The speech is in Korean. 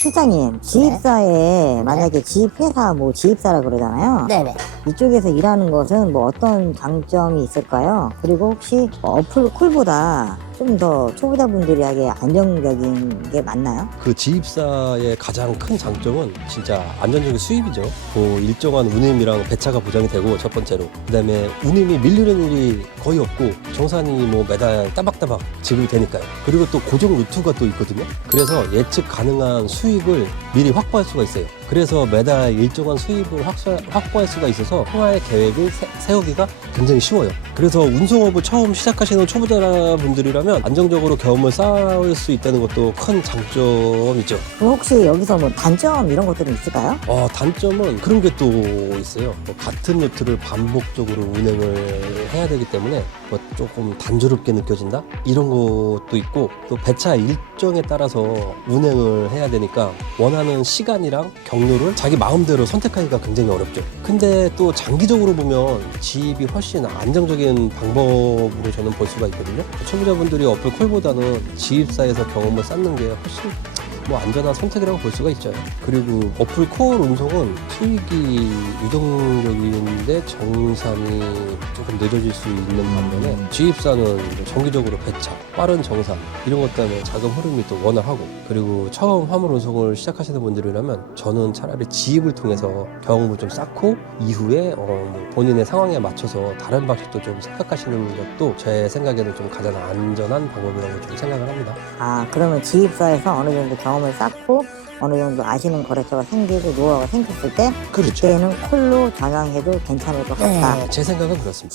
실장님, 지입사에 만약에 지입회사 뭐 지입사라 그러잖아요. 네네. 이쪽에서 일하는 것은 뭐 어떤 장점이 있을까요? 그리고 혹시 어플 쿨보다 좀 더 초보자분들에게 안정적인 게 맞나요? 그 지입사의 가장 큰 장점은 진짜 안전적인 수입이죠. 뭐 일정한 운임이랑 배차가 보장이 되고 첫 번째로 그다음에 운임이 밀리는 일이 거의 없고 정산이 뭐 매달 따박따박 지급이 되니까요. 그리고 또 고정 루트가 또 있거든요. 그래서 예측 가능한 수익을 미리 확보할 수가 있어요. 그래서 매달 일정한 수입을 확수, 확보 할 수가 있어서 통화의 계획을 세, 세우기가 굉장히 쉬워요. 그래서 운송업을 처음 시작하시는 초보자분들이라면 안정적으로 경험을 쌓을 수 있다는 것도 큰 장점이죠. 그럼 혹시 여기서 뭐 단점 이런 것들은 있을까요? 어, 단점은 그런 게 또 있어요. 뭐 같은 루트를 반복적으로 운행을 해야 되기 때문에 뭐 조금 단조롭게 느껴진다? 이런 것도 있고 또 배차 일정에 따라서 운행을 해야 되니까 원하는 시간이랑 경로를 자기 마음대로 선택하기가 굉장히 어렵죠. 근데 또 장기적으로 보면 지입이 훨씬 안정적인 방법으로 저는 볼 수가 있거든요. 초보자분들이 어플 콜보다는 지입사에서 경험을 쌓는 게 훨씬 뭐 안전한 선택이라고 볼 수가 있죠. 그리고 어플 콜 운송은 수익이 유동적인데 정산이 조금 늦어질 수 있는 반면에 지입사는 이제 정기적으로 배차, 빠른 정산 이런 것 때문에 자금 흐름이 또 원활하고 그리고 처음 화물 운송을 시작하시는 분들이라면 저는 차라리 지입을 통해서 경험을 좀 쌓고 이후에 어, 뭐 본인의 상황에 맞춰서 다른 방식도 좀 생각하시는 것도 제 생각에는 좀 가장 안전한 방법이라고 좀 생각을 합니다. 아, 그러면 지입사에서 어느 정도 경험 을 쌓고 어느 정도 아시는 거래처가 생기고 노하우가 생겼을 때 그렇죠. 그때는 콜로 전환해도 괜찮을 것 같다. 네. 제 생각은 그렇습니다.